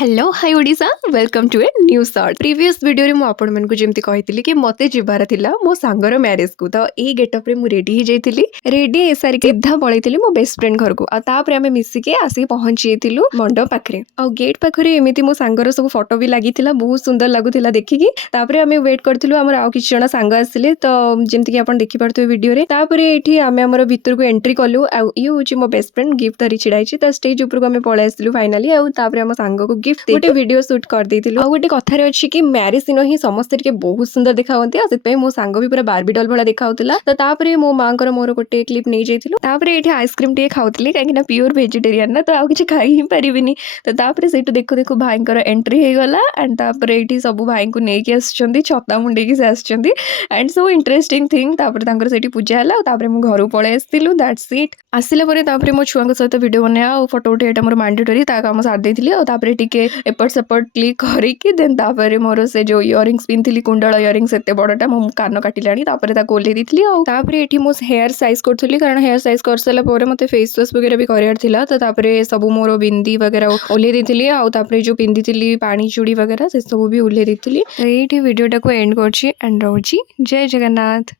Hello hi Odisha welcome to a new short previous video रे मु आपण मन को जेमती कहितली कि मते जिबार थिला मो सांगर मैरिज को तो ए गेटअप रे मु रेडी ही जाइतिली रेडी हे सारी सीधा पळैतिली मो बेस्ट फ्रेंड घर को आ तापरे हमें मिसी के आसी पहुंची जेतिलु मंडप पाखरे आ गेट पाखरे एमिति मो सांगर सब फोटो भी लागितिला बहुत सुंदर लागुतिला देखि कि तापरे हमें वेट करथिलु हमर आ किछ जण सांग आसिले तो जेमति कि आपण देखि पारथु वीडियो रे तापरे एठी हमें हमर भीतर को एंट्री कलु आ ई होची मो बेस्ट फ्रेंड गिफ्ट धरि छिडाइछि त स्टेज ऊपर को हमें पळै आसिलु फाइनली आ तापरे हम सांग को गिफ्ट गोटे वीडियो शूट कर देइतिलु आ गोटे कथारे अछि कि मैरिज दिन ही समस्त के बहुत सुंदर देखावंती आ सेत मो सांग भी पूरा बार्बी डॉल भला देखाउतला त तापरे मो मां कर मोर गोटे क्लिप नै जाइतिलु तापरे एठी आइसक्रीम टे खाउतली काहे कि ना प्योर वेजिटेरियन ना तो आ किछ खाइ ही परिबिनी त तापरे सेटु देखु देखु भाई कर एंट्री हे गला एंड तापरे एठी सब भाई को नै के आछचंदी छता मुंडे की से आछचंदी एंड सो इंटरेस्टिंग थिंग तापरे तांकर सेठी पूजा हला तापरे मु घर पळे आस्तिलु दैट्स इट आसिला परे तापरे मो छुआ सहित वीडियो बने आ फोटो उठे एटा मोर मैंडेटरी ता काम साथ देथिली आ तापरे टिके एपट सेपट क्लिक करिकी देन तापरे मोर से जो इयरिंग्स पिनथिली कुंडल इयरिंग्स एते बडटा मो कान काटिलाणी तापरे ता कोले दिथली आ तापरे एठी मो हेयर साइज करथली कारण हेयर साइज करसला परे मते फेस वॉश वगैरह भी करियार थिला त तापरे सब मोर बिंदी वगैरह ओले दिथली आ तापरे जो पिंदिथिली पानी चूड़ी वगैरह से सब भी ओले दिथली एठी वीडियो टा को एंड करछि एंड रहउछि जय जगन्नाथ।